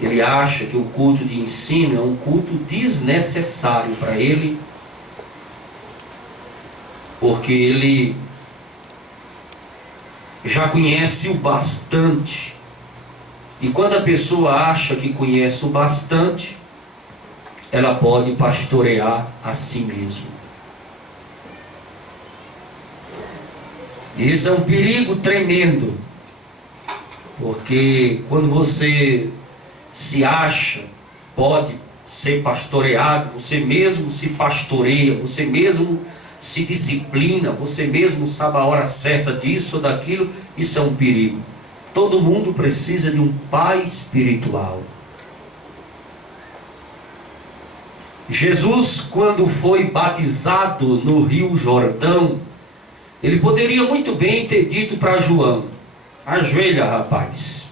Ele acha que o culto de ensino é um culto desnecessário para ele, porque ele já conhece o bastante. E quando a pessoa acha que conhece o bastante, ela pode pastorear a si mesma. Isso é um perigo tremendo, porque quando você se acha, pode ser pastoreado, você mesmo se pastoreia, você mesmo se disciplina, você mesmo sabe a hora certa disso ou daquilo, isso é um perigo. Todo mundo precisa de um pai espiritual. Jesus, quando foi batizado no Rio Jordão, ele poderia muito bem ter dito para João: ajoelha, rapaz,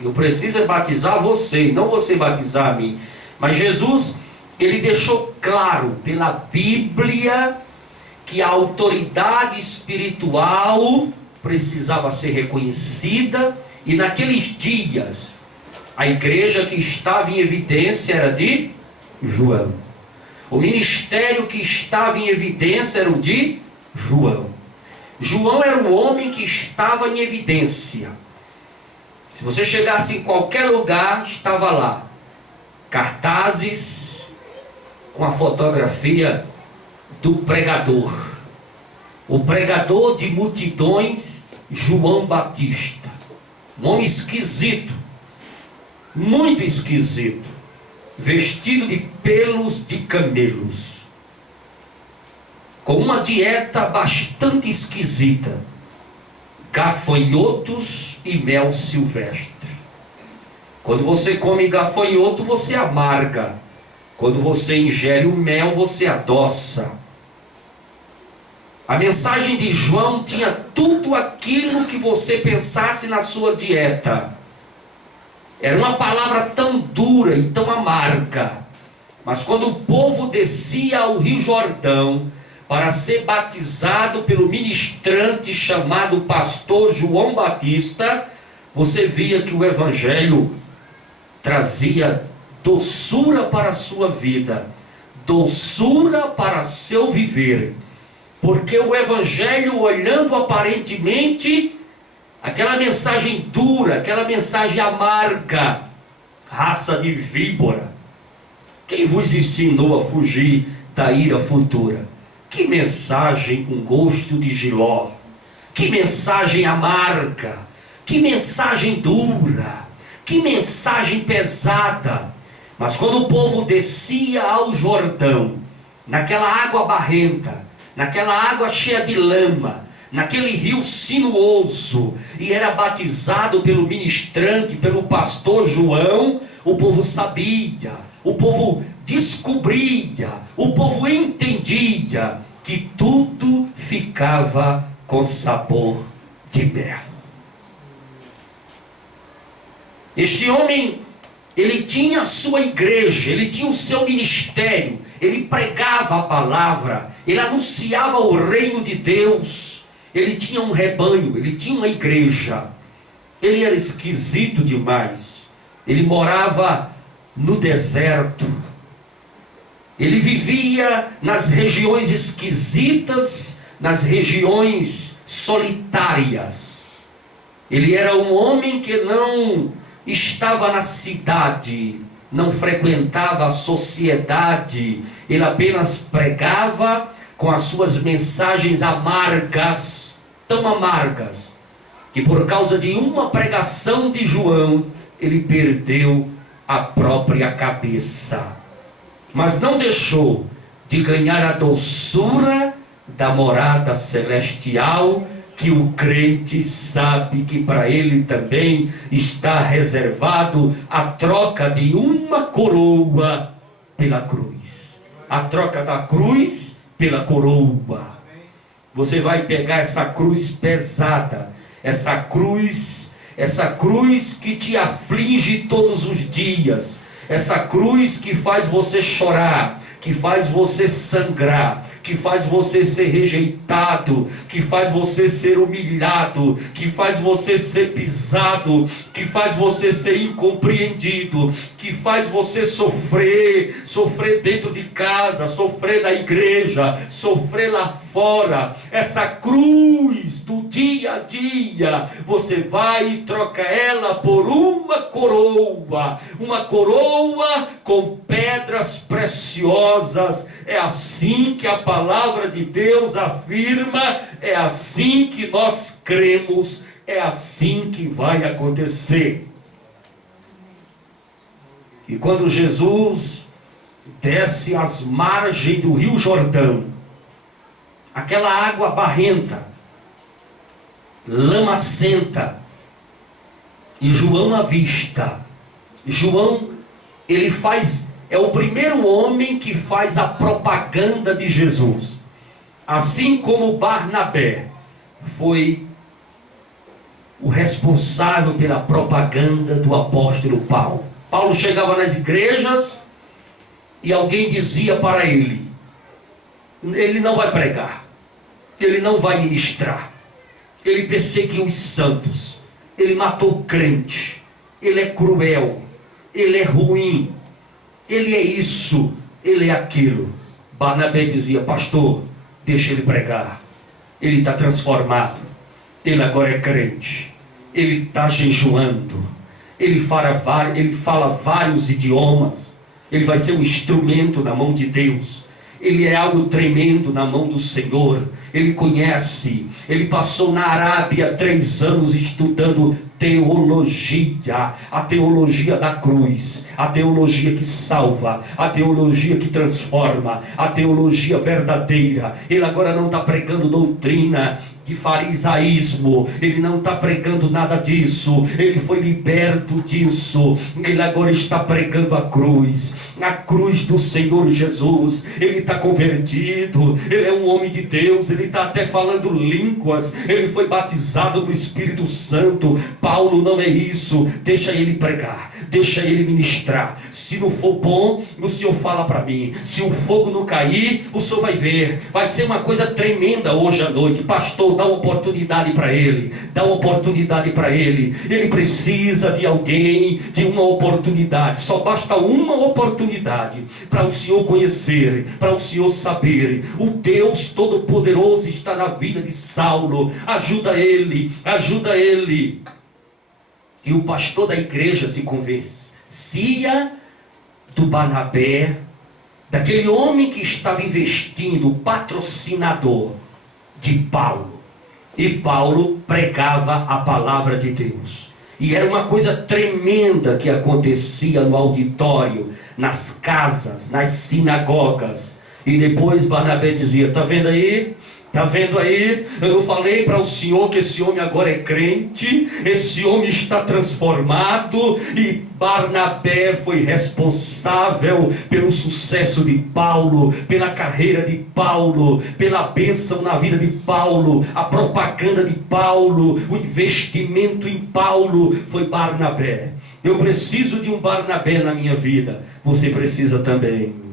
eu preciso batizar você, não você batizar a mim. Mas Jesus, ele deixou claro pela Bíblia que a autoridade espiritual precisava ser reconhecida, e naqueles dias a igreja que estava em evidência era de João. O ministério que estava em evidência era o de João. João era o homem que estava em evidência. Se você chegasse em qualquer lugar, estava lá cartazes com a fotografia do pregador. O pregador de multidões, João Batista. Um homem esquisito, muito esquisito, vestido de pelos de camelos, com uma dieta bastante esquisita, gafanhotos e mel silvestre. Quando você come gafanhoto, você amarga. Quando você ingere o mel, você adoça. A mensagem de João tinha tudo aquilo que você pensasse na sua dieta. Era uma palavra tão dura e tão amarga. Mas quando o povo descia ao Rio Jordão para ser batizado pelo ministrante chamado pastor João Batista, você via que o evangelho trazia doçura para a sua vida, doçura para seu viver. Porque o evangelho, olhando aparentemente, aquela mensagem dura, aquela mensagem amarga, raça de víbora, quem vos ensinou a fugir da ira futura? Que mensagem com gosto de jiló, que mensagem amarga, que mensagem dura, que mensagem pesada. Mas quando o povo descia ao Jordão, naquela água barrenta, naquela água cheia de lama, naquele rio sinuoso, e era batizado pelo ministrante, pelo pastor João, o povo sabia, o povo descobria, o povo entendia que tudo ficava com sabor de mel. Este homem, ele tinha a sua igreja, ele tinha o seu ministério, ele pregava a palavra, ele anunciava o reino de Deus, ele tinha um rebanho, ele tinha uma igreja. Ele era esquisito demais, ele morava no deserto, ele vivia nas regiões esquisitas, nas regiões solitárias. Ele era um homem que não estava na cidade, não frequentava a sociedade, ele apenas pregava com as suas mensagens amargas, tão amargas, que por causa de uma pregação de João, ele perdeu a própria cabeça. Mas não deixou de ganhar a doçura da morada celestial, que o crente sabe que para ele também está reservado a troca de uma coroa pela cruz. A troca da cruz pela coroa. Você vai pegar essa cruz pesada, essa cruz que te aflige todos os dias, essa cruz que faz você chorar, que faz você sangrar, que faz você ser rejeitado, que faz você ser humilhado, que faz você ser pisado, que faz você ser incompreendido, que faz você sofrer dentro de casa, sofrer na igreja, sofrer lá fora. Essa cruz do dia a dia, você vai e troca ela por uma coroa com pedras preciosas. É assim que a palavra de Deus afirma, é assim que nós cremos, é assim que vai acontecer. E quando Jesus desce às margens do Rio Jordão, aquela água barrenta, lamacenta, e João avista. João, ele é o primeiro homem que faz a propaganda de Jesus. Assim como Barnabé foi o responsável pela propaganda do apóstolo Paulo. Paulo chegava nas igrejas e alguém dizia para ele: ele não vai pregar, ele não vai ministrar, ele perseguiu os santos, ele matou crente, ele é cruel, ele é ruim, ele é isso, ele é aquilo. Barnabé dizia: pastor, deixa ele pregar, ele está transformado, ele agora é crente, ele está jejuando, ele fala vários idiomas, ele vai ser um instrumento na mão de Deus, ele é algo tremendo na mão do Senhor. Ele conhece, ele passou na Arábia 3 anos estudando teologia, a teologia da cruz, a teologia que salva, a teologia que transforma, a teologia verdadeira. Ele agora não está pregando doutrina de farisaísmo, ele não está pregando nada disso, ele foi liberto disso, ele agora está pregando a cruz do Senhor Jesus. Ele está convertido, ele é um homem de Deus, ele está até falando línguas, ele foi batizado no Espírito Santo. Paulo não é isso, deixa ele pregar, deixa ele ministrar. Se não for bom, o Senhor fala para mim, se o fogo não cair, o Senhor vai ver, vai ser uma coisa tremenda hoje à noite. Pastor, dá uma oportunidade para ele, dá uma oportunidade para ele. Ele precisa de alguém, de uma oportunidade. Só basta uma oportunidade para o Senhor conhecer, para o Senhor saber. O Deus Todo-Poderoso está na vida de Saulo. Ajuda ele, ajuda ele. E o pastor da igreja se convencia do Barnabé, daquele homem que estava investindo, o patrocinador de Paulo. E Paulo pregava a palavra de Deus. E era uma coisa tremenda que acontecia no auditório, nas casas, nas sinagogas. E depois Barnabé dizia: está vendo aí? Está vendo aí? Eu não falei para o senhor que esse homem agora é crente, esse homem está transformado. E Barnabé foi responsável pelo sucesso de Paulo, pela carreira de Paulo, pela bênção na vida de Paulo, a propaganda de Paulo, o investimento em Paulo foi Barnabé. Eu preciso de um Barnabé na minha vida, você precisa também.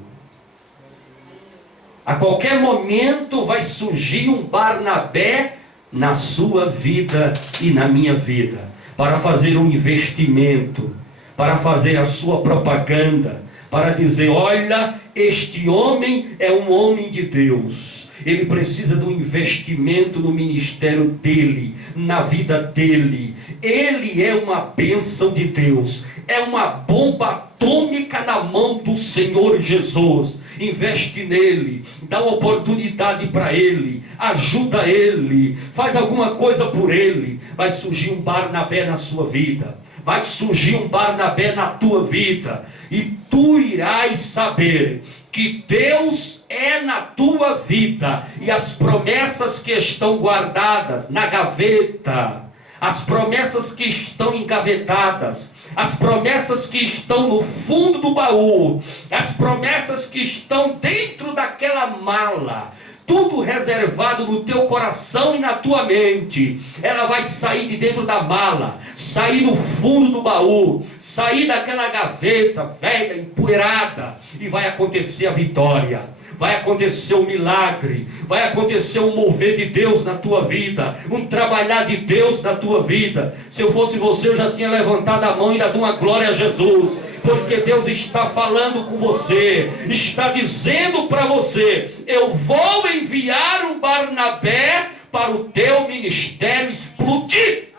A qualquer momento vai surgir um Barnabé na sua vida e na minha vida, para fazer um investimento, para fazer a sua propaganda, para dizer: olha, este homem é um homem de Deus. Ele precisa de um investimento no ministério dele, na vida dele. Ele é uma bênção de Deus, é uma bomba atômica na mão do Senhor Jesus. Investe nele, dá uma oportunidade para ele, ajuda ele, faz alguma coisa por ele. Vai surgir um Barnabé na sua vida, vai surgir um Barnabé na tua vida, e tu irás saber que Deus é na tua vida, e as promessas que estão guardadas na gaveta, as promessas que estão engavetadas, as promessas que estão no fundo do baú, as promessas que estão dentro daquela mala, tudo reservado no teu coração e na tua mente, ela vai sair de dentro da mala, sair no fundo do baú, sair daquela gaveta velha, empoeirada, e vai acontecer a vitória. vai acontecer um milagre, vai acontecer um mover de Deus na tua vida, um trabalhar de Deus na tua vida. Se eu fosse você, eu já tinha levantado a mão e dado uma glória a Jesus, porque Deus está falando com você, está dizendo para você: eu vou enviar um Barnabé para o teu ministério explodir.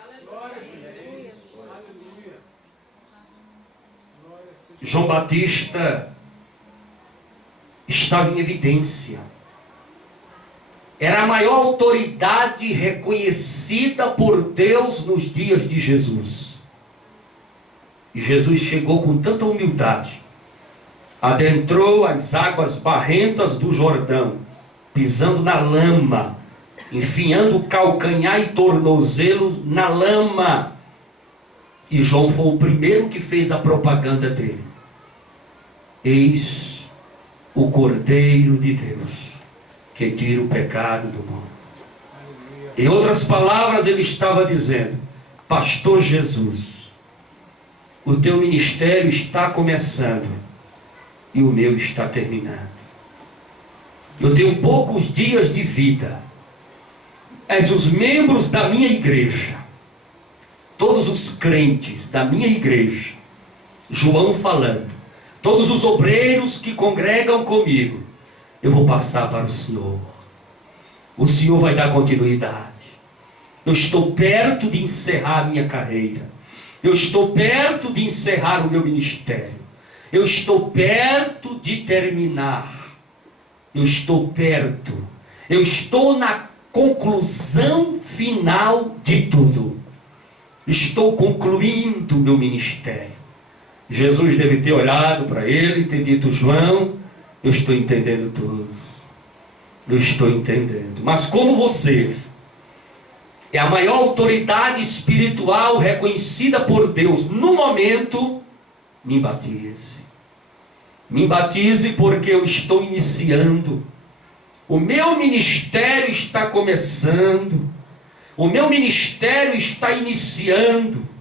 João Batista estava em evidência. Era a maior autoridade reconhecida por Deus nos dias de Jesus. E Jesus chegou com tanta humildade, adentrou as águas barrentas do Jordão, pisando na lama, enfiando o calcanhar e tornozelo na lama. E João foi o primeiro que fez a propaganda dele: eis o Cordeiro de Deus, que tira o pecado do mundo. Em outras palavras, ele estava dizendo: Pastor Jesus, o teu ministério está começando e o meu está terminando. Eu tenho poucos dias de vida, mas os membros da minha igreja, todos os crentes da minha igreja, João falando, todos os obreiros que congregam comigo, eu vou passar para o Senhor. O Senhor vai dar continuidade. Eu estou perto de encerrar a minha carreira. Eu estou perto de encerrar o meu ministério. Eu estou perto de terminar. Eu estou perto. Eu estou na conclusão final de tudo. Estou concluindo o meu ministério. Jesus deve ter olhado para ele e ter dito: João, eu estou entendendo tudo. Eu estou entendendo. Mas como você é a maior autoridade espiritual reconhecida por Deus no momento, me batize. Me batize, porque eu estou iniciando. O meu ministério está começando. O meu ministério está iniciando.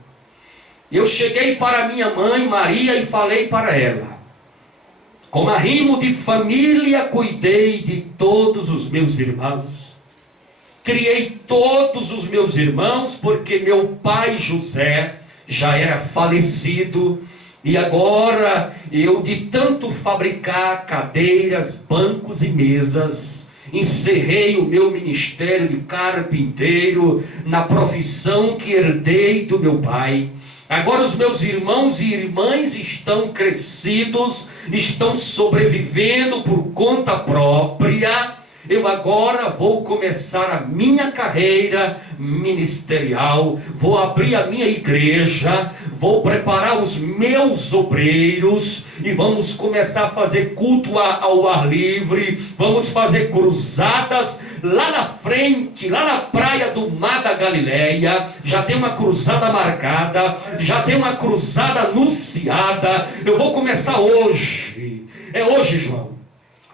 Eu cheguei para minha mãe Maria e falei para ela: com arrimo de família, cuidei de todos os meus irmãos. Criei todos os meus irmãos, porque meu pai José já era falecido. E agora eu, de tanto fabricar cadeiras, bancos e mesas, encerrei o meu ministério de carpinteiro na profissão que herdei do meu pai. Agora os meus irmãos e irmãs estão crescidos, estão sobrevivendo por conta própria. Eu agora vou começar a minha carreira ministerial, vou abrir a minha igreja, vou preparar os meus obreiros e vamos começar a fazer culto ao ar livre, vamos fazer cruzadas lá na frente, lá na praia do Mar da Galileia. Já tem uma cruzada marcada, já tem uma cruzada anunciada. Eu vou começar hoje, é hoje, João.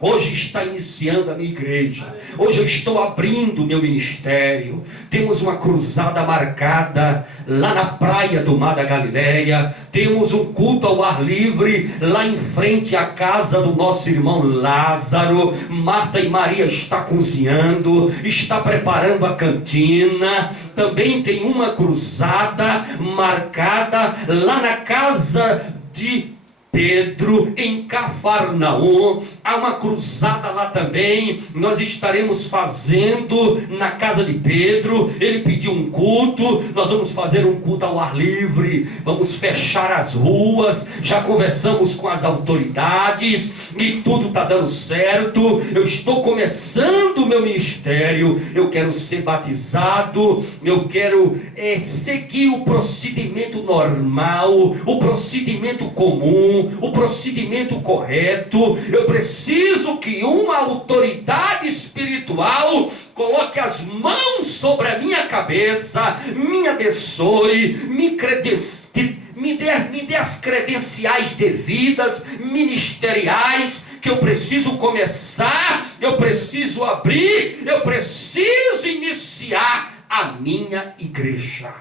Hoje está iniciando a minha igreja. Hoje eu estou abrindo o meu ministério. Temos uma cruzada marcada lá na praia do Mar da Galileia. Temos um culto ao ar livre lá em frente à casa do nosso irmão Lázaro. Marta e Maria está cozinhando, está preparando a cantina. Também tem uma cruzada marcada lá na casa de Pedro, em Cafarnaum. Há uma cruzada lá também. Nós estaremos fazendo na casa de Pedro. Ele pediu um culto. Nós vamos fazer um culto ao ar livre. Vamos fechar as ruas. Já conversamos com as autoridades e tudo está dando certo. Eu estou começando o meu ministério. Eu quero ser batizado. Eu quero seguir o procedimento normal, o procedimento comum, o procedimento correto. Eu preciso que uma autoridade espiritual coloque as mãos sobre a minha cabeça, me abençoe, me dê as credenciais devidas, ministeriais, que eu preciso começar, eu preciso abrir, eu preciso iniciar a minha igreja.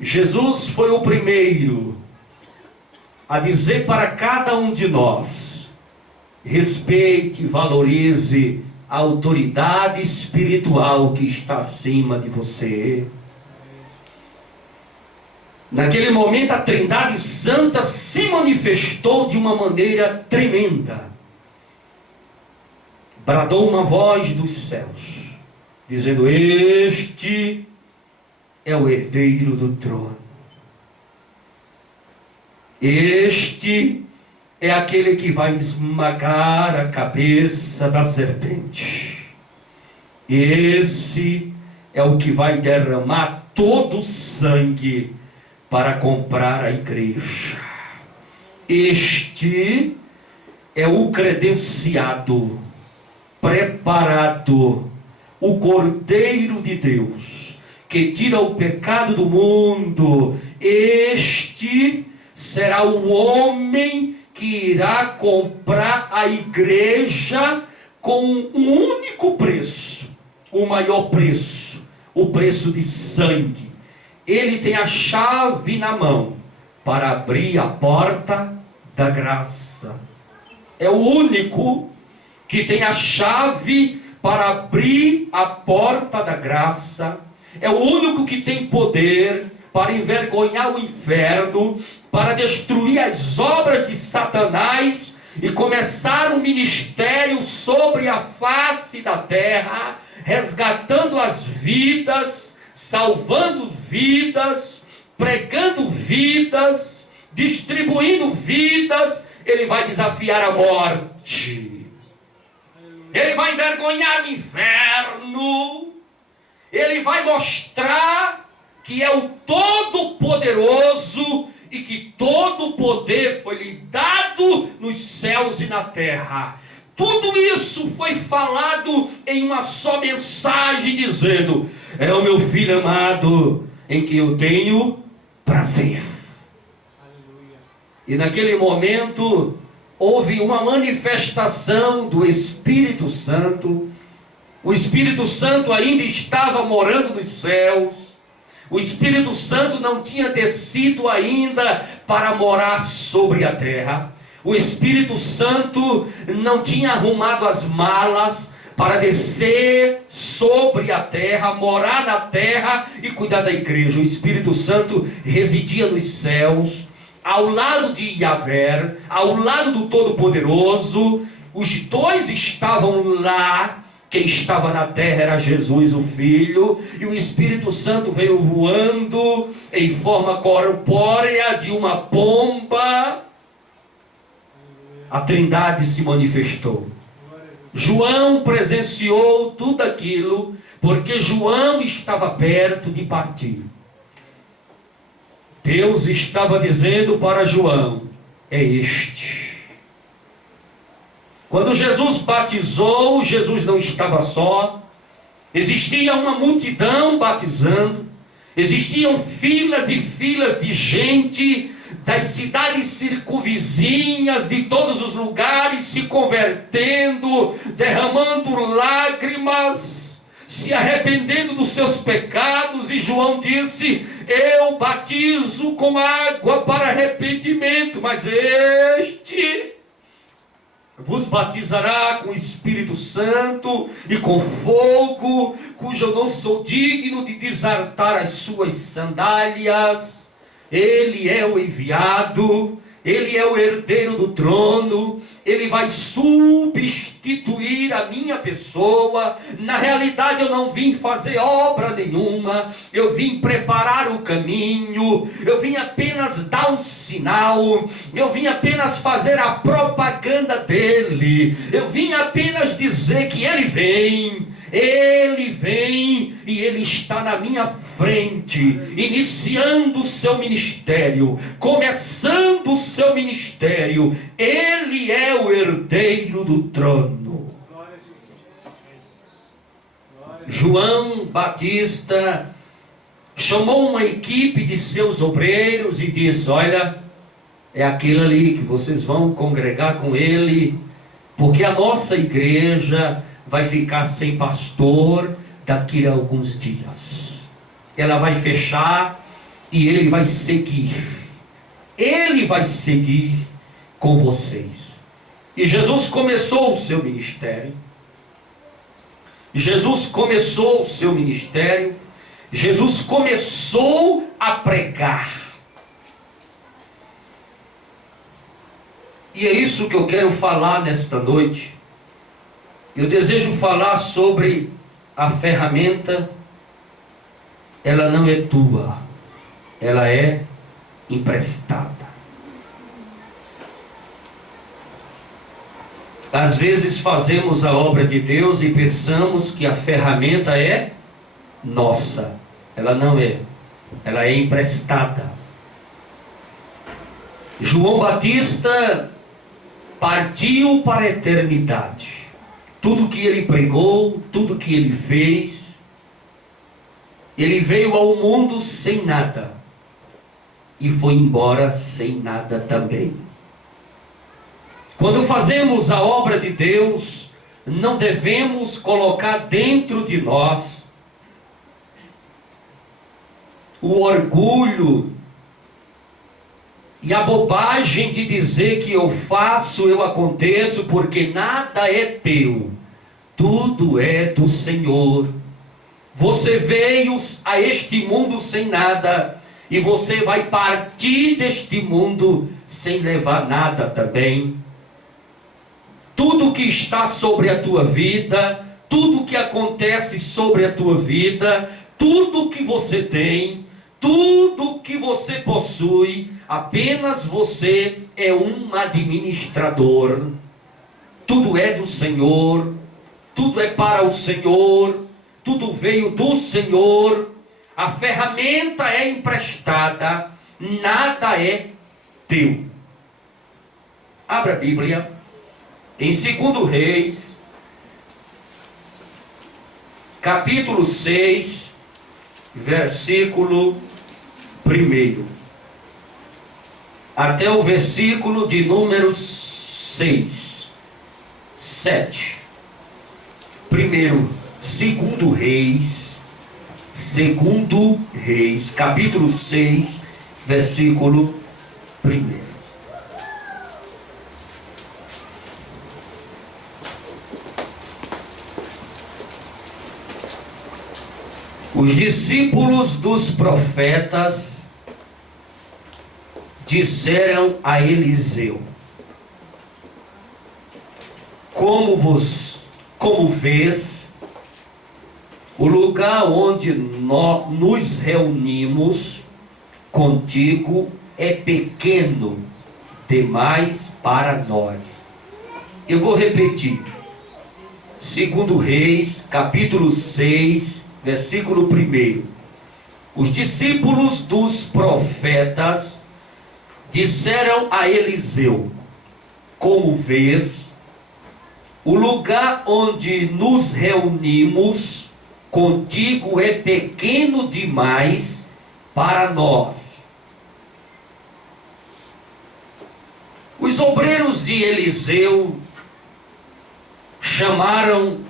Jesus foi o primeiro a dizer para cada um de nós: respeite, valorize a autoridade espiritual que está acima de você. Naquele momento a Trindade Santa se manifestou de uma maneira tremenda. Bradou uma voz dos céus, dizendo: este é o herdeiro do trono. Este é aquele que vai esmagar a cabeça da serpente. Esse é o que vai derramar todo o sangue para comprar a igreja. Este é o credenciado, preparado, o Cordeiro de Deus, que tira o pecado do mundo. Este será o homem que irá comprar a igreja com um único preço, o maior preço, o preço de sangue. Ele tem a chave na mão para abrir a porta da graça. É o único que tem a chave para abrir a porta da graça. É o único que tem poder para envergonhar o inferno, para destruir as obras de Satanás e começar um ministério sobre a face da terra, resgatando as vidas, salvando vidas, pregando vidas, distribuindo vidas. Ele vai desafiar a morte, ele vai envergonhar o inferno, ele vai mostrar que é o Todo-Poderoso e que todo o poder foi lhe dado nos céus e na terra. Tudo isso foi falado em uma só mensagem, dizendo: é o meu filho amado em que eu tenho prazer. Aleluia. E naquele momento houve uma manifestação do Espírito Santo. O Espírito Santo ainda estava morando nos céus. O Espírito Santo não tinha descido ainda para morar sobre a terra. O Espírito Santo não tinha arrumado as malas para descer sobre a terra, morar na terra e cuidar da igreja. O Espírito Santo residia nos céus, ao lado de Yahvé, ao lado do Todo-Poderoso. Os dois estavam lá. Quem estava na terra era Jesus, o Filho, e o Espírito Santo veio voando em forma corpórea de uma pomba. A Trindade se manifestou. João presenciou tudo aquilo, porque João estava perto de partir. Deus estava dizendo para João: é este. Quando Jesus batizou, Jesus não estava só. Existia uma multidão batizando. Existiam filas e filas de gente das cidades circunvizinhas, de todos os lugares, se convertendo, derramando lágrimas, se arrependendo dos seus pecados. E João disse: eu batizo com água para arrependimento, mas este vos batizará com o Espírito Santo e com fogo, cujo eu não sou digno de desatar as suas sandálias. Ele é o enviado, ele é o herdeiro do trono, ele vai substituir a minha pessoa. Na realidade eu não vim fazer obra nenhuma, eu vim preparar o caminho, eu vim apenas dar um sinal, eu vim apenas fazer a propaganda dele, eu vim apenas dizer que ele vem e ele está na minha frente, iniciando o seu ministério, começando o seu ministério. Ele é o herdeiro do trono. João Batista chamou uma equipe de seus obreiros e disse: olha, é aquele ali que vocês vão congregar com ele, porque a nossa igreja vai ficar sem pastor daqui a alguns dias. Ela vai fechar e ele vai seguir. Ele vai seguir com vocês. E Jesus começou o seu ministério. Jesus começou o seu ministério. Jesus começou a pregar. E é isso que eu quero falar nesta noite. Eu desejo falar sobre a ferramenta. Ela não é tua, ela é emprestada. Às vezes fazemos a obra de Deus e pensamos que a ferramenta é nossa. Ela não é, ela é emprestada. João Batista partiu para a eternidade. Tudo que ele pregou, tudo que ele fez, ele veio ao mundo sem nada e foi embora sem nada também. Quando fazemos a obra de Deus, não devemos colocar dentro de nós o orgulho e a bobagem de dizer que eu faço, eu aconteço, porque nada é teu, tudo é do Senhor. Você veio a este mundo sem nada, e você vai partir deste mundo sem levar nada também. Tudo que está sobre a tua vida, tudo que acontece sobre a tua vida, tudo que você tem, tudo que você possui, apenas você é um administrador. Tudo é do Senhor, tudo é para o Senhor, tudo veio do Senhor. A ferramenta é emprestada, nada é teu. Abra a Bíblia em 2 Reis, capítulo 6, versículo 1, até o versículo de número 6, 7. Primeiro, 2 Reis, capítulo 6, versículo 1. Os discípulos dos profetas disseram a Eliseu: como vês, o lugar onde nós nos reunimos contigo é pequeno demais para nós. Eu vou repetir. 2 Reis, capítulo 6, versículo 1. Os discípulos dos profetas disseram a Eliseu: como vês, o lugar onde nos reunimos contigo é pequeno demais para nós. Os obreiros de Eliseu chamaram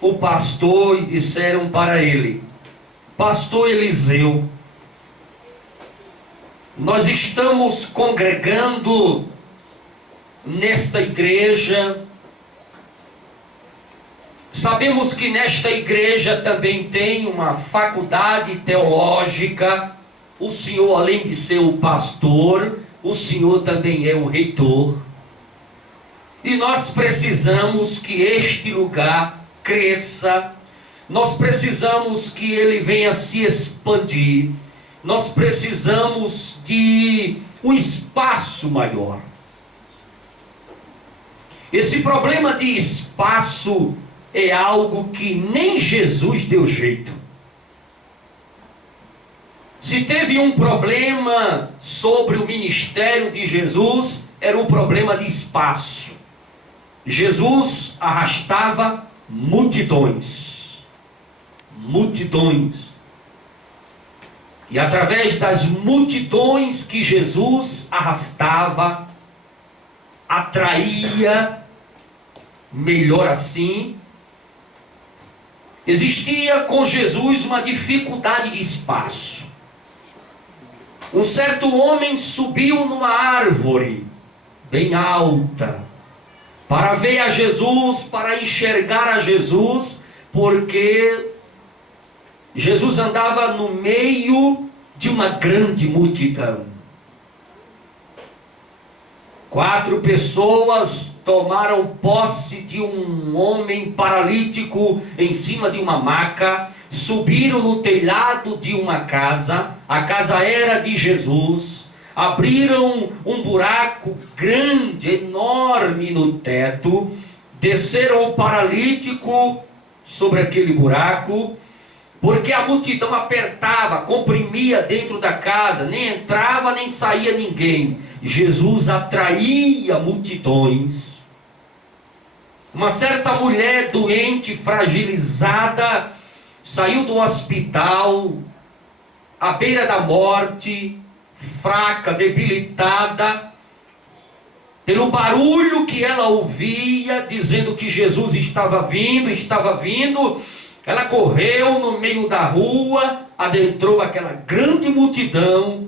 o pastor e disseram para ele: pastor Eliseu, nós estamos congregando nesta igreja. Sabemos que nesta igreja também tem uma faculdade teológica. O senhor, além de ser o pastor, o senhor também é o reitor. E nós precisamos que este lugar cresça. Nós precisamos que ele venha se expandir. Nós precisamos de um espaço maior. Esse problema de espaço é algo que nem Jesus deu jeito. Se teve um problema sobre o ministério de Jesus, era o problema de espaço. Jesus arrastava multidões. Multidões. E através das multidões que Jesus arrastava, atraía, melhor assim, existia com Jesus uma dificuldade de espaço. Um certo homem subiu numa árvore bem alta para ver a Jesus, para enxergar a Jesus, porque Jesus andava no meio de uma grande multidão. 4 pessoas tomaram posse de um homem paralítico em cima de uma maca, subiram no telhado de uma casa, a casa era de Jesus, abriram um buraco grande, enorme no teto, desceram o paralítico sobre aquele buraco, porque a multidão apertava, comprimia dentro da casa, nem entrava nem saía ninguém. Jesus atraía multidões. Uma certa mulher doente, fragilizada, saiu do hospital, à beira da morte, fraca, debilitada, pelo barulho que ela ouvia, dizendo que Jesus estava vindo, ela correu no meio da rua, adentrou aquela grande multidão,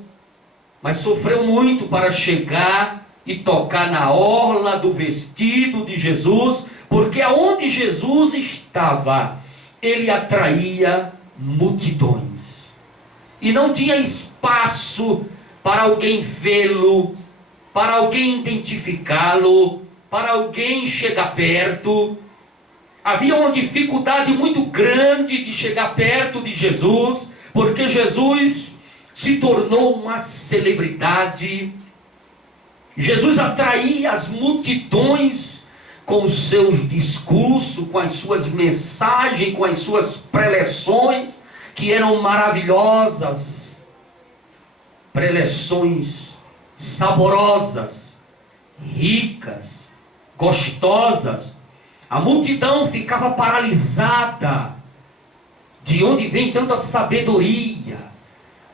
mas sofreu muito para chegar e tocar na orla do vestido de Jesus, porque aonde Jesus estava, ele atraía multidões. E não tinha espaço para alguém vê-lo, para alguém identificá-lo, para alguém chegar perto. Havia uma dificuldade muito grande de chegar perto de Jesus, porque Jesus se tornou uma celebridade. Jesus atraía as multidões com os seus discursos, com as suas mensagens, com as suas preleções, que eram maravilhosas, preleções saborosas, ricas, gostosas. A multidão ficava paralisada. De onde vem tanta sabedoria?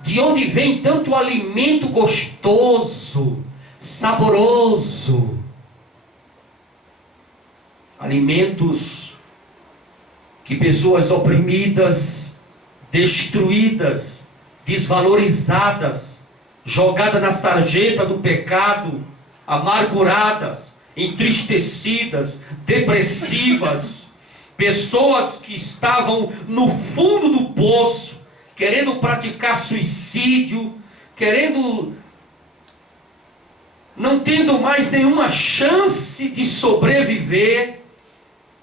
De onde vem tanto alimento gostoso, saboroso? Alimentos que pessoas oprimidas, destruídas, desvalorizadas, jogadas na sarjeta do pecado, amarguradas, entristecidas, depressivas, pessoas que estavam no fundo do poço, querendo praticar suicídio, não tendo mais nenhuma chance de sobreviver,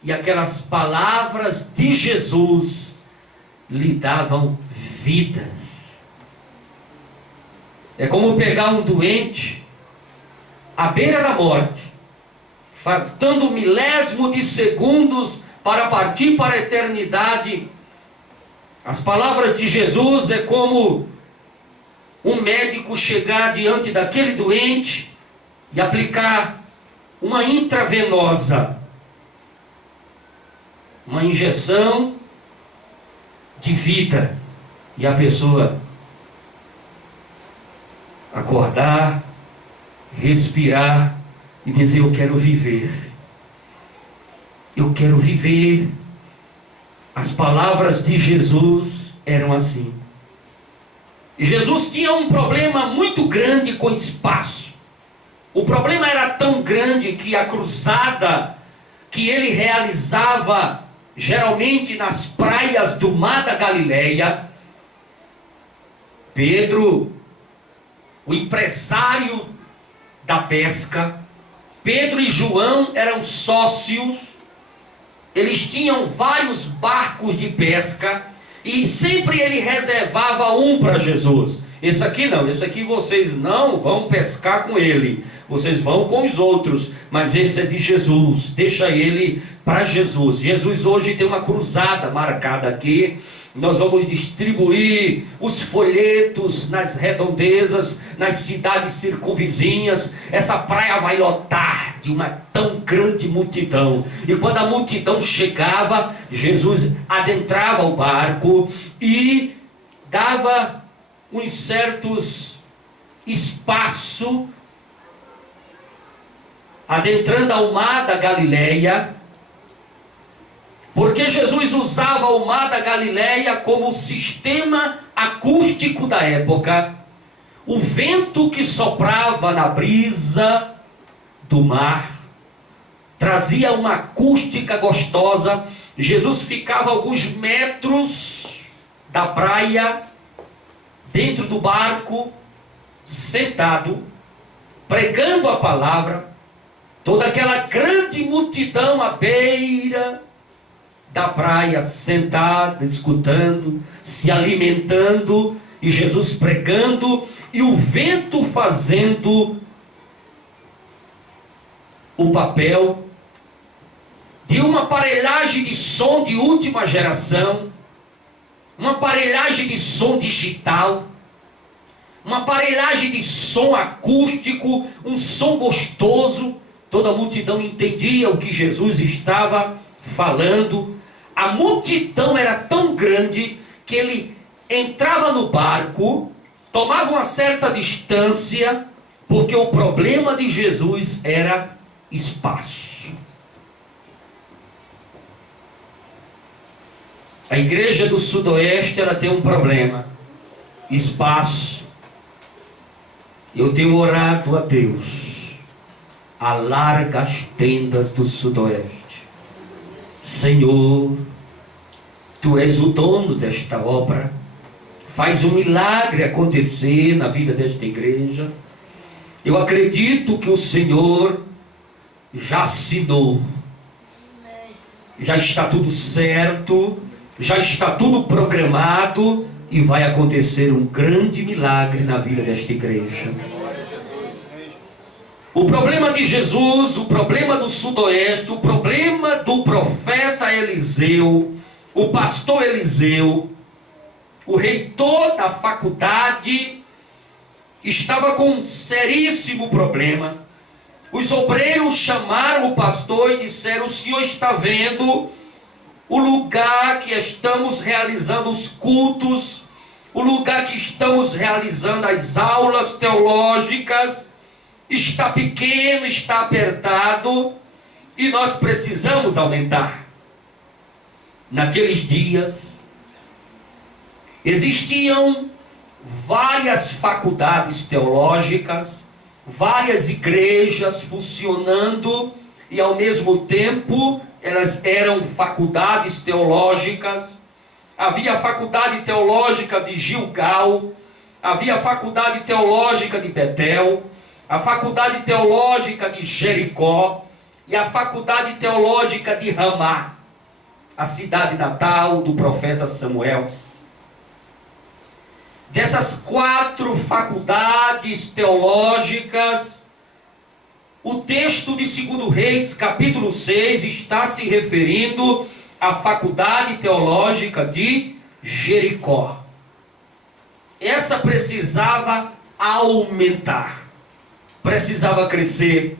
e aquelas palavras de Jesus lhe davam vida. É como pegar um doente à beira da morte, faltando um milésimo de segundos para partir para a eternidade. As palavras de Jesus é como um médico chegar diante daquele doente e aplicar uma intravenosa, uma injeção de vida, e a pessoa acordar, respirar e dizer: eu quero viver. Eu quero viver. As palavras de Jesus eram assim. E Jesus tinha um problema muito grande com espaço. O problema era tão grande que a cruzada que ele realizava geralmente nas praias do Mar da Galileia, Pedro, o empresário da pesca, Pedro e João eram sócios, eles tinham vários barcos de pesca, e sempre ele reservava um para Jesus. Esse aqui não, esse aqui vocês não vão pescar com ele, vocês vão com os outros, mas esse é de Jesus, deixa ele para Jesus. Jesus hoje tem uma cruzada marcada aqui. Nós vamos distribuir os folhetos nas redondezas, nas cidades circunvizinhas. Essa praia vai lotar de uma tão grande multidão. E quando a multidão chegava, Jesus adentrava o barco e dava uns certos espaço, adentrando ao Mar da Galileia, porque Jesus usava o Mar da Galileia como sistema acústico da época. o vento que soprava na brisa do mar trazia uma acústica gostosa. Jesus ficava a alguns metros da praia, dentro do barco, sentado, pregando a palavra. Toda aquela grande multidão à beira da praia, sentada, escutando, se alimentando, e Jesus pregando, e o vento fazendo o papel de uma aparelhagem de som de última geração, uma aparelhagem de som digital, uma aparelhagem de som acústico, um som gostoso. Toda a multidão entendia o que Jesus estava falando. A multidão era tão grande que ele entrava no barco, tomava uma certa distância, porque o problema de Jesus era espaço. A igreja do Sudoeste, ela tem um problema: espaço. Eu tenho orado a Deus, alarga as tendas do Sudoeste. Senhor, Tu és o dono desta obra, faz um milagre acontecer na vida desta igreja. Eu acredito que o Senhor já assinou, já está tudo certo, já está tudo programado, e vai acontecer um grande milagre na vida desta igreja. O problema de Jesus, o problema do Sudoeste, o problema do profeta Eliseu, o pastor Eliseu, o reitor da faculdade, estava com um seríssimo problema. Os obreiros chamaram o pastor e disseram: o senhor está vendo o lugar que estamos realizando os cultos, o lugar que estamos realizando as aulas teológicas, está pequeno, está apertado, e nós precisamos aumentar. Naqueles dias, existiam várias faculdades teológicas, várias igrejas funcionando, e ao mesmo tempo elas eram faculdades teológicas. Havia a faculdade teológica de Gilgal, havia a faculdade teológica de Betel, a faculdade teológica de Jericó e a faculdade teológica de Ramá, a cidade natal do profeta Samuel. Dessas 4 faculdades teológicas, o texto de 2 Reis, capítulo 6, está se referindo à faculdade teológica de Jericó. Essa precisava aumentar, precisava crescer.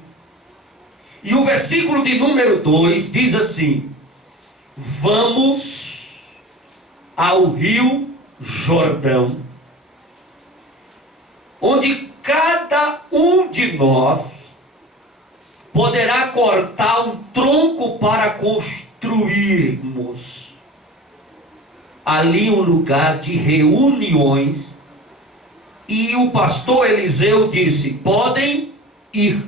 E o versículo de número 2 diz assim: vamos ao rio Jordão, onde cada um de nós poderá cortar um tronco para construirmos ali um lugar de reuniões. E o pastor Eliseu disse: podem ir.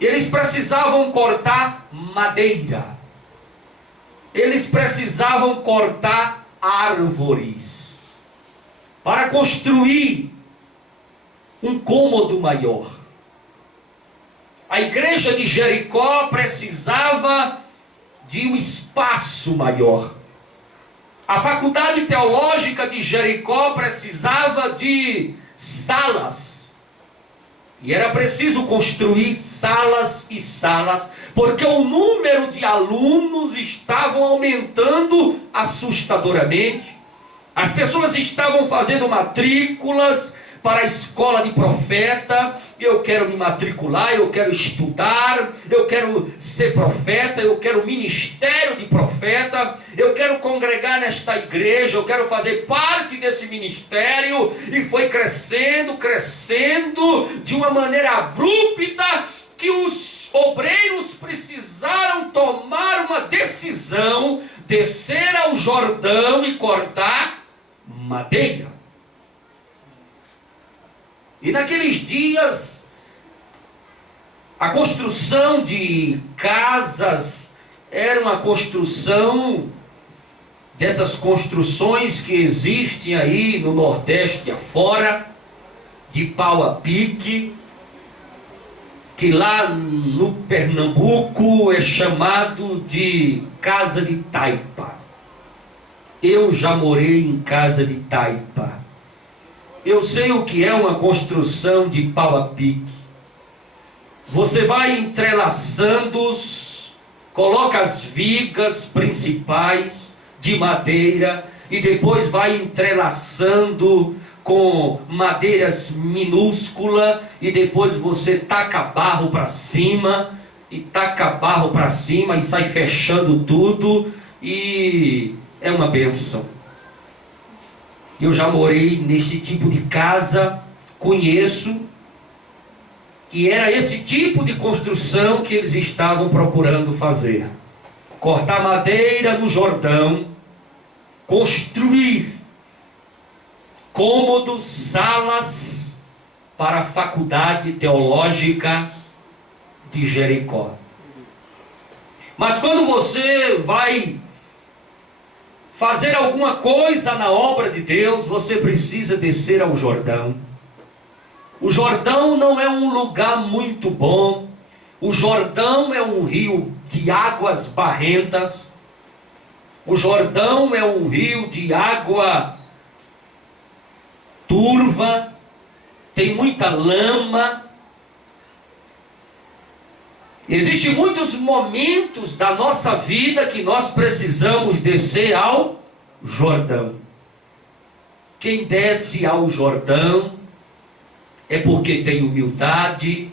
Eles precisavam cortar madeira, eles precisavam cortar árvores para construir um cômodo maior. A igreja de Jericó precisava de um espaço maior. A faculdade teológica de Jericó precisava de salas. E era preciso construir salas e salas, porque o número de alunos estavam aumentando assustadoramente. As pessoas estavam fazendo matrículas para a escola de profeta. Eu quero me matricular, eu quero estudar, eu quero ser profeta, eu quero ministério de profeta, eu quero congregar nesta igreja, eu quero fazer parte desse ministério. E foi crescendo, crescendo de uma maneira abrupta, que os obreiros precisaram tomar uma decisão: descer ao Jordão e cortar madeira. E naqueles dias, a construção de casas era uma construção dessas construções que existem aí no Nordeste afora, de pau a pique, que lá no Pernambuco é chamado de casa de taipa. Eu já morei em casa de taipa. Eu sei o que é uma construção de pau a pique. Você vai entrelaçando, coloca as vigas principais de madeira e depois vai entrelaçando com madeiras minúsculas e depois você taca barro para cima e taca barro para cima e sai fechando tudo e é uma benção. Eu já morei nesse tipo de casa, conheço, e era esse tipo de construção que eles estavam procurando fazer. Cortar madeira no Jordão, construir cômodos, salas para a faculdade teológica de Jericó. Mas quando você vai fazer alguma coisa na obra de Deus, você precisa descer ao Jordão. O Jordão não é um lugar muito bom. O Jordão é um rio de águas barrentas. O Jordão é um rio de água turva, tem muita lama. Existem muitos momentos da nossa vida que nós precisamos descer ao Jordão. Quem desce ao Jordão é porque tem humildade.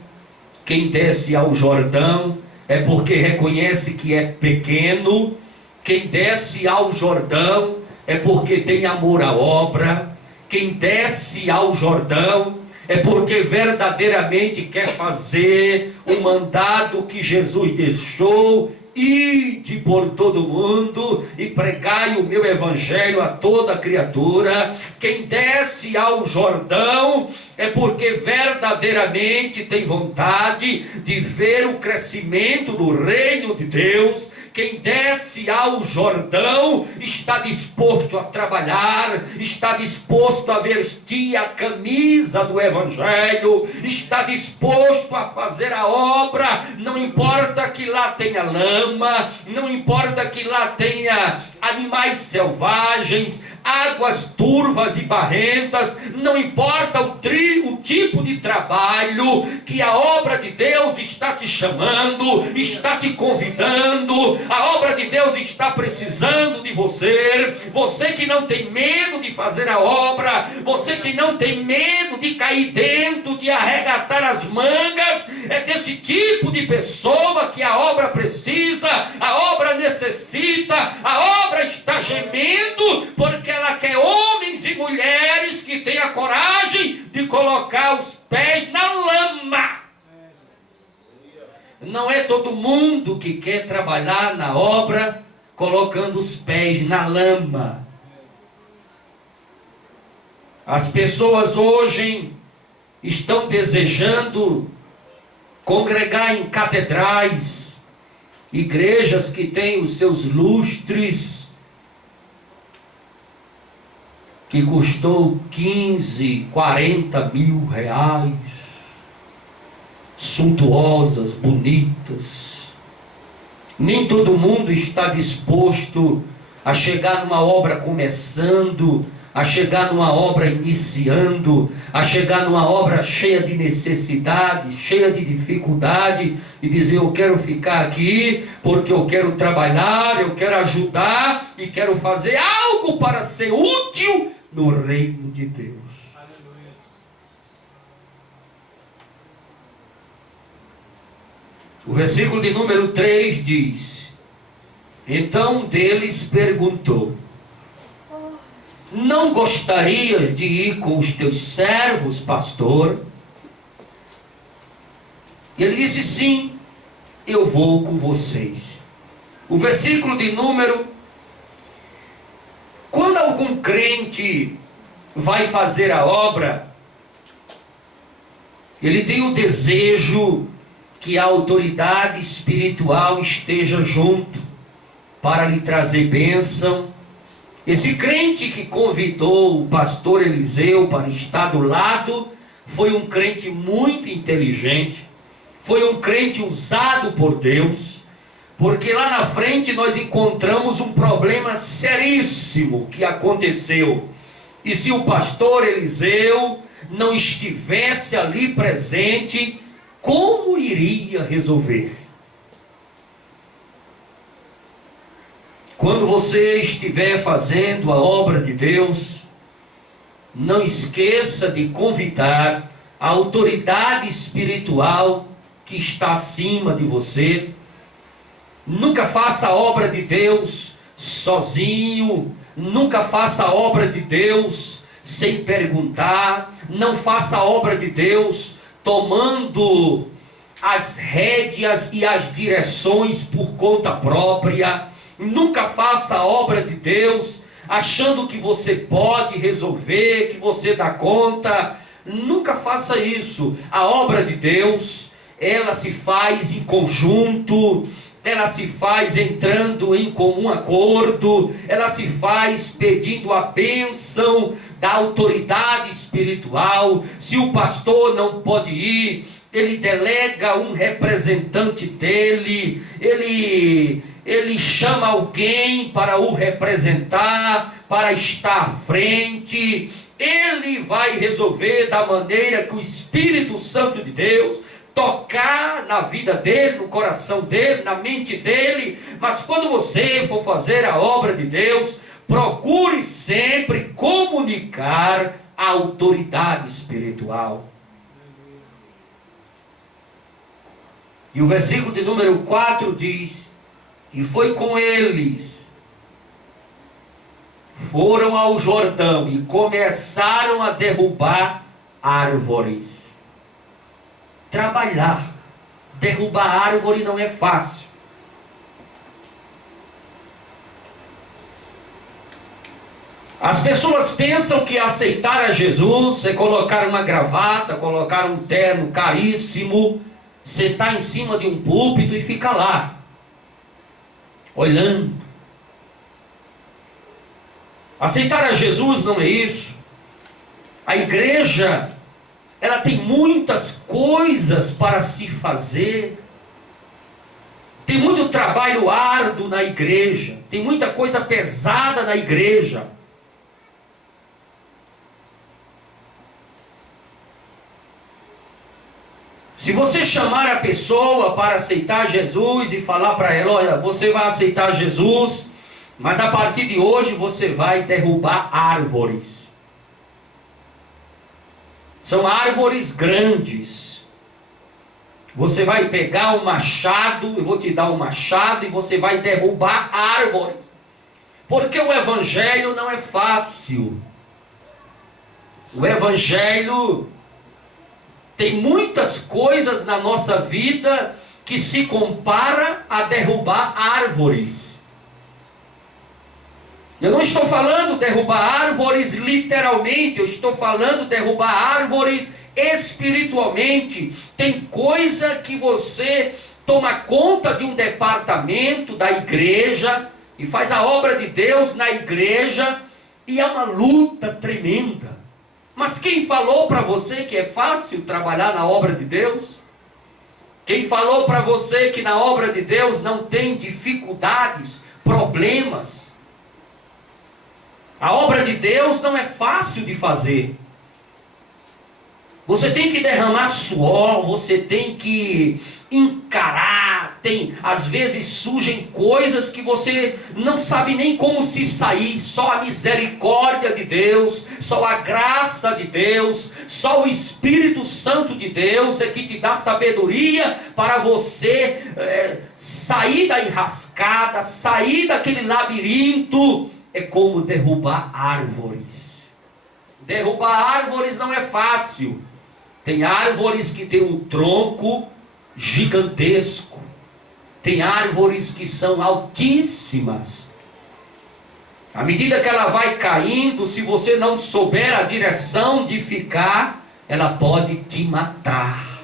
Quem desce ao Jordão é porque reconhece que é pequeno. Quem desce ao Jordão é porque tem amor à obra. Quem desce ao Jordão é porque verdadeiramente quer fazer o mandado que Jesus deixou: ide por todo mundo e pregai o meu evangelho a toda criatura. Quem desce ao Jordão é porque verdadeiramente tem vontade de ver o crescimento do reino de Deus. Quem desce ao Jordão está disposto a trabalhar, está disposto a vestir a camisa do Evangelho, está disposto a fazer a obra. Não importa que lá tenha lama, não importa que lá tenha animais selvagens, águas turvas e barrentas, não importa o tipo de trabalho que a obra de Deus está te chamando, está te convidando. A obra de Deus está precisando de você. Você que não tem medo de fazer a obra, você que não tem medo de cair dentro, de arregaçar as mangas, é desse tipo de pessoa que a obra precisa, a obra necessita, a obra está gemendo, porque ela quer homens e mulheres que tenham a coragem de colocar os pés na lama. Não é todo mundo que quer trabalhar na obra colocando os pés na lama. As pessoas hoje estão desejando congregar em catedrais, igrejas que têm os seus lustres, que custou 15, 40 mil reais, suntuosas, bonitas. Nem todo mundo está disposto a chegar numa obra começando, a chegar numa obra iniciando, a chegar numa obra cheia de necessidade, cheia de dificuldade, e dizer: eu quero ficar aqui porque eu quero trabalhar, eu quero ajudar e quero fazer algo para ser útil no reino de Deus. O versículo de número 3 diz: então um deles perguntou: não gostarias de ir com os teus servos, pastor? E ele disse: sim, eu vou com vocês. O versículo de número: quando algum crente vai fazer a obra, ele tem o desejo que a autoridade espiritual esteja junto para lhe trazer bênção. Esse crente que convidou o pastor Eliseu para estar do lado foi um crente muito inteligente, foi um crente usado por Deus, porque lá na frente nós encontramos um problema seríssimo que aconteceu. E se o pastor Eliseu não estivesse ali presente, como iria resolver? Quando você estiver fazendo a obra de Deus, não esqueça de convidar a autoridade espiritual que está acima de você. Nunca faça a obra de Deus sozinho, nunca faça a obra de Deus sem perguntar, não faça a obra de Deus tomando as rédeas e as direções por conta própria. Nunca faça a obra de Deus achando que você pode resolver, que você dá conta. Nunca faça isso. A obra de Deus, ela se faz em conjunto, ela se faz entrando em comum acordo, ela se faz pedindo a bênção da autoridade espiritual. Se o pastor não pode ir, ele delega um representante dele, ele chama alguém para o representar, para estar à frente. Ele vai resolver da maneira que o Espírito Santo de Deus tocar na vida dele, no coração dele, na mente dele. Mas quando você for fazer a obra de Deus, procure sempre comunicar a autoridade espiritual. E o versículo de número 4 diz: e foi com eles, foram ao Jordão e começaram a derrubar árvores. Derrubar árvore não é fácil. As pessoas pensam que aceitar a Jesus é colocar uma gravata, colocar um terno caríssimo, sentar em cima de um púlpito e ficar lá, olhando. Aceitar a Jesus não é isso. A igreja, ela tem muitas coisas para se fazer. Tem muito trabalho árduo na igreja. Tem muita coisa pesada na igreja. Se você chamar a pessoa para aceitar Jesus e falar para ela: olha, você vai aceitar Jesus, mas a partir de hoje você vai derrubar árvores. São árvores grandes. Você vai pegar um machado, eu vou te dar um machado e você vai derrubar árvores. Porque o evangelho não é fácil. O evangelho tem muitas coisas na nossa vida que se compara a derrubar árvores. Eu não estou falando derrubar árvores literalmente, eu estou falando derrubar árvores espiritualmente. Tem coisa que você toma conta de um departamento da igreja e faz a obra de Deus na igreja e é uma luta tremenda. Mas quem falou para você que é fácil trabalhar na obra de Deus? Quem falou para você que na obra de Deus não tem dificuldades, problemas? A obra de Deus não é fácil de fazer. Você tem que derramar suor, você tem que encarar. Às vezes surgem coisas que você não sabe nem como se sair. Só a misericórdia de Deus, só a graça de Deus, só o Espírito Santo de Deus é que te dá sabedoria para você sair da enrascada, sair daquele labirinto. É como derrubar árvores. Derrubar árvores não é fácil. Tem árvores que têm um tronco gigantesco. Tem árvores que são altíssimas. À medida que ela vai caindo, se você não souber a direção de ficar, ela pode te matar.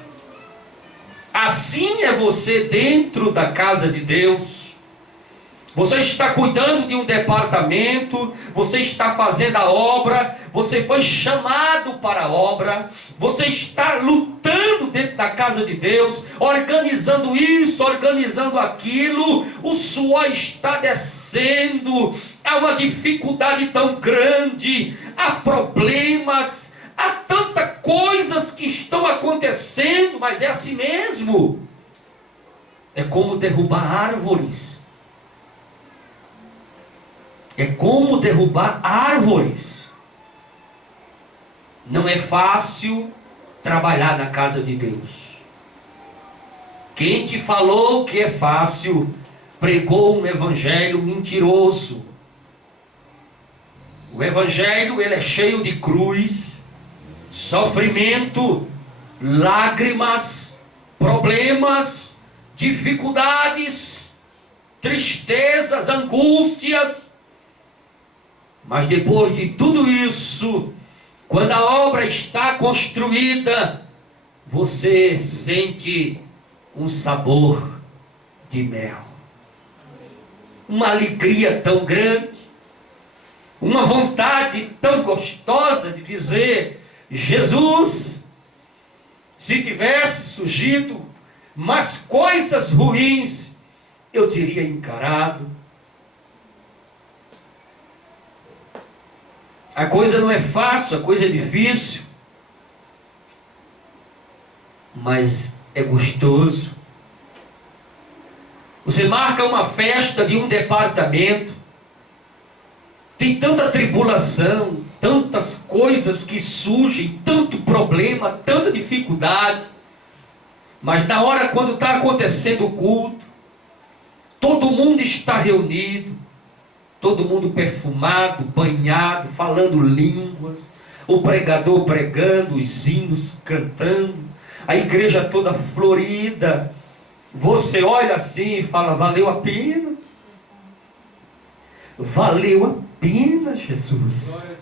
Assim é você dentro da casa de Deus. Você está cuidando de um departamento, você está fazendo a obra, você foi chamado para a obra, você está lutando dentro da casa de Deus, organizando isso, organizando aquilo, o suor está descendo, há uma dificuldade tão grande, há problemas, há tantas coisas que estão acontecendo, mas é assim mesmo. É como derrubar árvores. É como derrubar árvores. Não é fácil trabalhar na casa de Deus. Quem te falou que é fácil, pregou um evangelho mentiroso. O evangelho, ele é cheio de cruz, sofrimento, lágrimas, problemas, dificuldades, tristezas, angústias. Mas depois de tudo isso, quando a obra está construída, você sente um sabor de mel. Uma alegria tão grande, uma vontade tão gostosa de dizer: Jesus, se tivesse surgido mais coisas ruins, eu teria encarado. A coisa não é fácil, a coisa é difícil, mas é gostoso. Você marca uma festa de um departamento, tem tanta tribulação, tantas coisas que surgem, tanto problema, tanta dificuldade, mas na hora quando está acontecendo o culto, todo mundo está reunido, todo mundo perfumado, banhado, falando línguas, o pregador pregando, os hinos cantando, a igreja toda florida. Você olha assim e fala: valeu a pena? Valeu a pena, Jesus.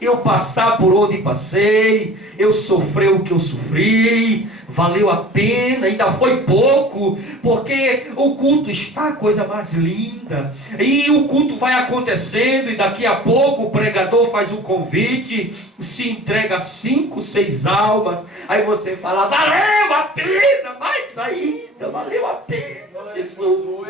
Eu passar por onde passei, eu sofrer o que eu sofri, valeu a pena, ainda foi pouco, porque o culto está a coisa mais linda, e o culto vai acontecendo, e daqui a pouco o pregador faz um convite, se entrega 5, 6 almas, aí você fala: valeu a pena, mais ainda, valeu a pena, Jesus.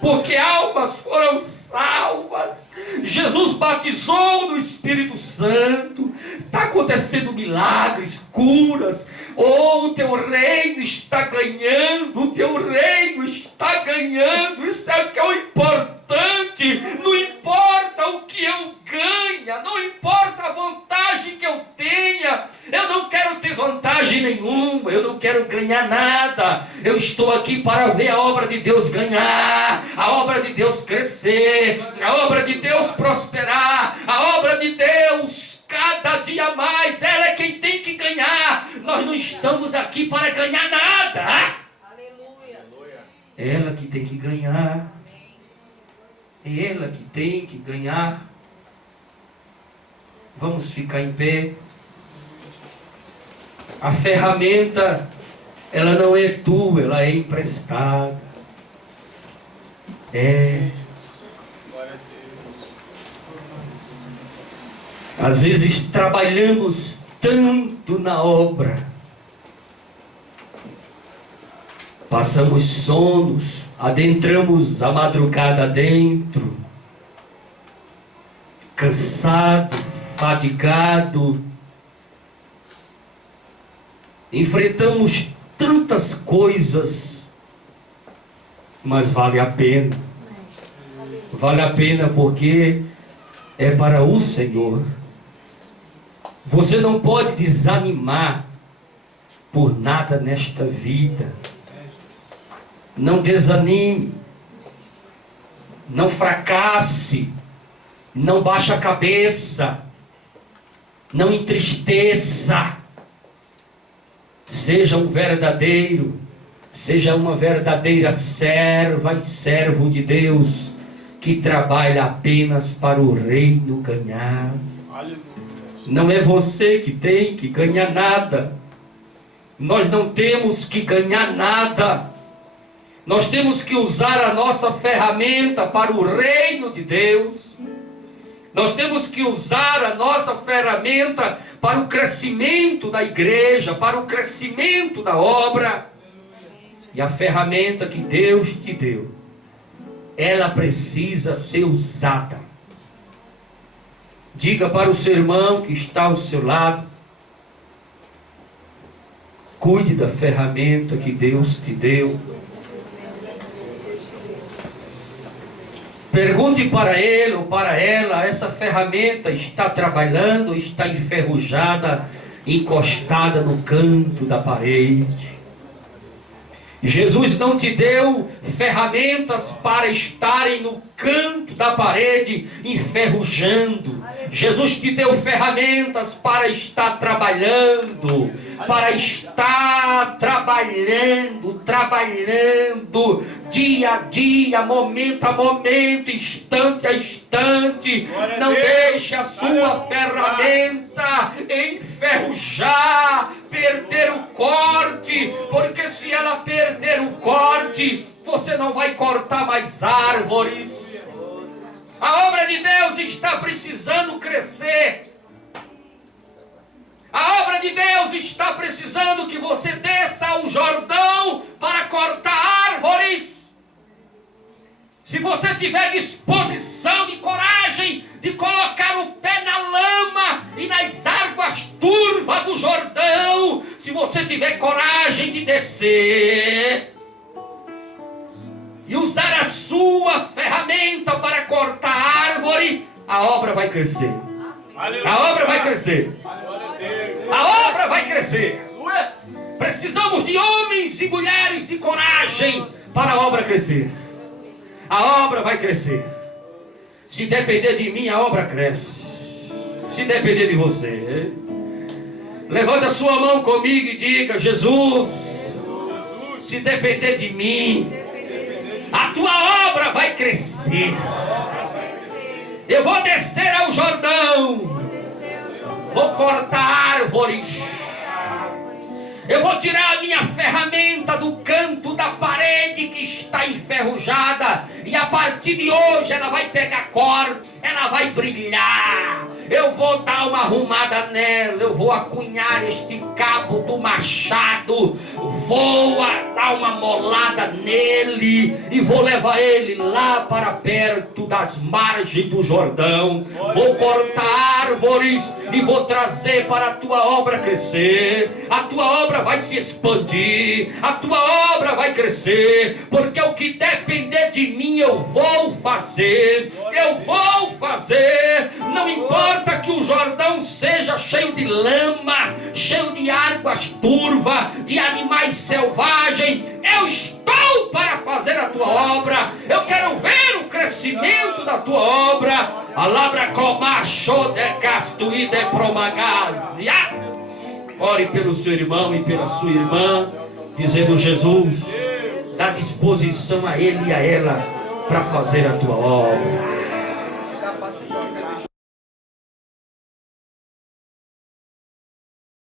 Porque almas foram salvas. Jesus batizou no Espírito Santo. Está acontecendo milagres, curas. Oh, o teu reino está ganhando. O teu reino está ganhando. Isso é o que é o importante. Não importa o que eu ganhe, não importa a vantagem que eu tenha. Eu não quero ter vantagem nenhuma, eu não quero ganhar nada. Eu estou aqui para ver a obra de Deus ganhar, a obra de Deus crescer, a obra de Deus prosperar, a obra de Deus cada dia mais. Ela é quem tem que ganhar. Nós não estamos aqui para ganhar nada. Aleluia. Ela que tem que ganhar. Ela que tem que ganhar. Vamos ficar em pé. A ferramenta, ela não é tua, ela é emprestada. Às vezes trabalhamos tanto na obra, passamos sonos, adentramos a madrugada dentro, cansado, fadigado, enfrentamos tantas coisas, mas vale a pena. Vale a pena porque é para o Senhor. Você não pode desanimar por nada nesta vida. Não desanime, não fracasse, não baixe a cabeça, não entristeça. Seja um verdadeiro, seja uma verdadeira serva e servo de Deus, que trabalha apenas para o reino ganhar. Não é você que tem que ganhar nada. Nós não temos que ganhar nada. Nós temos que usar a nossa ferramenta para o reino de Deus. Nós temos que usar a nossa ferramenta para o crescimento da igreja, para o crescimento da obra. E a ferramenta que Deus te deu, ela precisa ser usada. Diga para o seu irmão que está ao seu lado: cuide da ferramenta que Deus te deu. Pergunte para ele ou para ela: essa ferramenta está trabalhando, está enferrujada, encostada no canto da parede? Jesus não te deu ferramentas para estarem no canto da parede enferrujando. Jesus te deu ferramentas para estar trabalhando, trabalhando dia a dia, momento a momento, instante a instante. Não deixe a sua ferramenta enferrujar, perder o corte, porque se ela perder o corte, você não vai cortar mais árvores. A obra de Deus está precisando crescer. A obra de Deus está precisando que você desça ao Jordão para cortar árvores. Se você tiver disposição e coragem de colocar o pé na lama e nas águas turvas do Jordão, se você tiver coragem de descer e usar a sua ferramenta para cortar a árvore, a obra vai crescer. A obra vai crescer. A obra vai crescer. Precisamos de homens e mulheres de coragem para a obra crescer. A obra vai crescer. Se depender de mim, a obra cresce. Se depender de você, levanta a sua mão comigo e diga: Jesus, se depender de mim, a tua obra vai crescer. Eu vou descer ao Jordão, vou cortar árvores, eu vou tirar a minha ferramenta do canto da parede que está enferrujada, e a partir de hoje ela vai pegar cor, ela vai brilhar. Eu vou dar uma arrumada nela, eu vou acunhar este cabo do machado, vou dar uma molada nele e vou levar ele lá para perto das margens do Jordão. Vou cortar árvores e vou trazer para a tua obra crescer. A tua obra vai se expandir, a tua obra vai crescer, porque o que depender de mim eu vou fazer. Eu vou fazer. Não importa que o Jordão seja cheio de lama, cheio de águas turvas, de animais selvagens, eu estou para fazer a tua obra. Eu quero ver o crescimento da tua obra. Alabra comacho de casto e de promagazia. Ore pelo seu irmão e pela sua irmã, dizendo: Jesus, dá disposição a ele e a ela para fazer a tua obra.